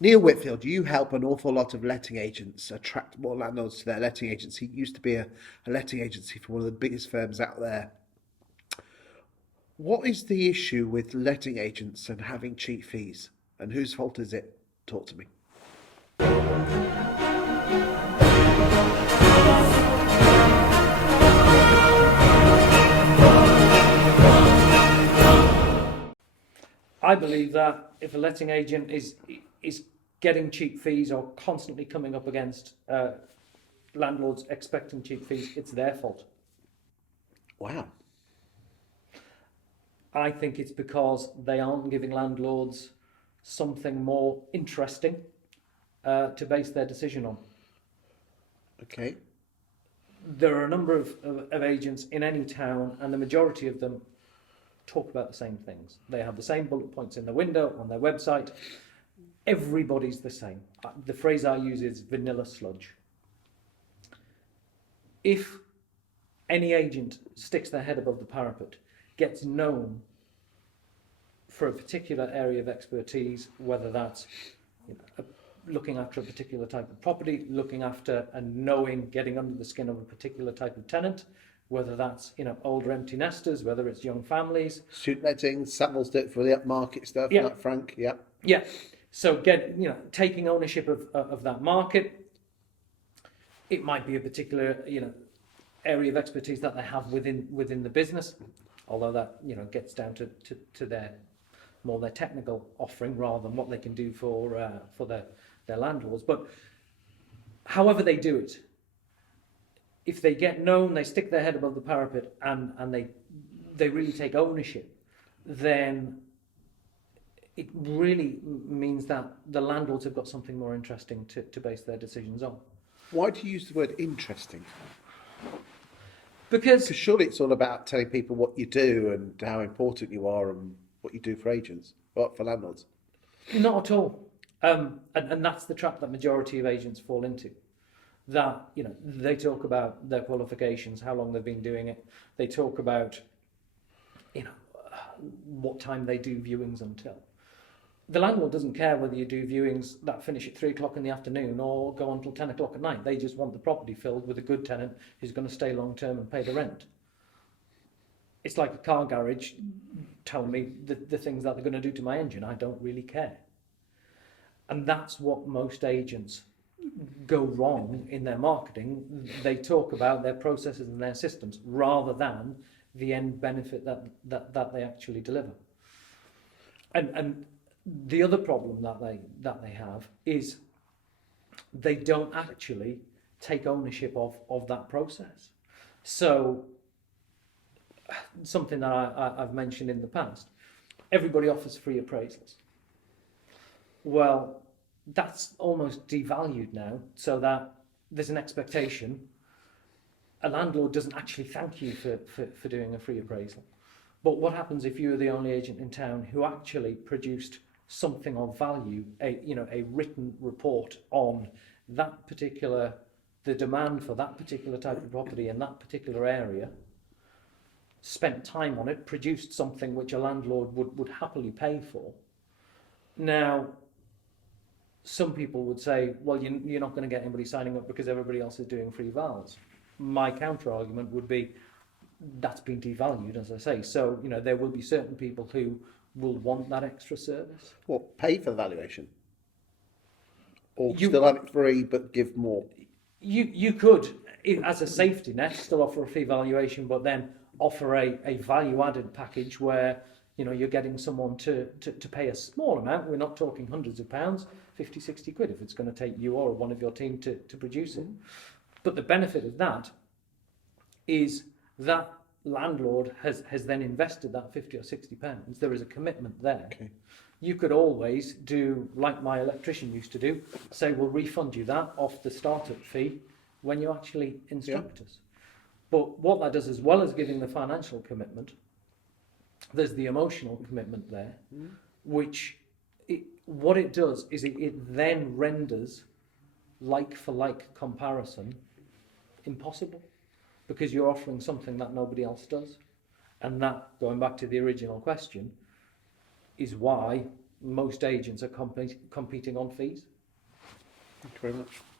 Neil Whitfield, you help an awful lot of letting agents attract more landlords to their letting agency. You used to be a letting agency for one of the biggest firms out there. What is the issue with letting agents and having cheap fees? And whose fault is it? Talk to me. I believe that if a letting agent is getting cheap fees or constantly coming up against landlords expecting cheap fees, it's their fault. Wow. I think it's because they aren't giving landlords something more interesting to base their decision on. Okay. There are a number of agents in any town, and the majority of them talk about the same things. They have the same bullet points in the window, on their website. Everybody's the same. The phrase I use is vanilla sludge. If any agent sticks their head above the parapet, gets known for a particular area of expertise, whether that's looking after a particular type of property, looking after and knowing, getting under the skin of a particular type of tenant, whether that's older empty nesters, whether it's young families. Student lettings, Savills do it for the upmarket stuff, Yeah. like Frank, yeah. Yeah. So taking ownership of that market. It might be a particular area of expertise that they have within the business, although that gets down to their technical offering rather than what they can do for their landlords. But however they do it, if they get known, they stick their head above the parapet, and they really take ownership, then it really means that the landlords have got something more interesting to base their decisions on. Why do you use the word interesting? Because surely it's all about telling people what you do and how important you are and what you do for agents, or for landlords. Not at all. And that's the trap that majority of agents fall into. That, they talk about their qualifications, how long they've been doing it. They talk about, what time they do viewings until. The landlord doesn't care whether you do viewings that finish at 3 o'clock in the afternoon or go on till 10 o'clock at night. They just want the property filled with a good tenant who's going to stay long term and pay the rent. It's like a car garage telling me the things that they're going to do to my engine. I don't really care. And that's what most agents go wrong in their marketing. They talk about their processes and their systems rather than the end benefit that they actually deliver. And the other problem that they have is they don't actually take ownership of that process. So something that I've mentioned in the past, everybody offers free appraisals. Well, that's almost devalued now, so that there's an expectation. A landlord doesn't actually thank you for doing a free appraisal. But what happens if you're the only agent in town who actually produced something of value, a written report on the demand for that particular type of property in that particular area, spent time on it, produced something which a landlord would happily pay for? Now, some people would say, well, you're not going to get anybody signing up because everybody else is doing free vals. My counter argument would be, that's been devalued, as I say. So, there will be certain people who will want that extra service. What, pay for the valuation? Or still have it free but give more? You could, as a safety net, still offer a free valuation, but then offer a value-added package where you're getting someone to pay a small amount. We're not talking hundreds of pounds, 50, 60 quid if it's going to take you or one of your team to produce it. But the benefit of that is that landlord has then invested that 50 or 60 pounds. There is a commitment there. Okay. You could always do like my electrician used to do, say we'll refund you that off the startup fee when you actually instruct us. But what that does, as well as giving the financial commitment, there's the emotional commitment there, which what it does is it then renders like for like comparison impossible, because you're offering something that nobody else does. And that, going back to the original question, is why most agents are competing on fees. Thank you very much.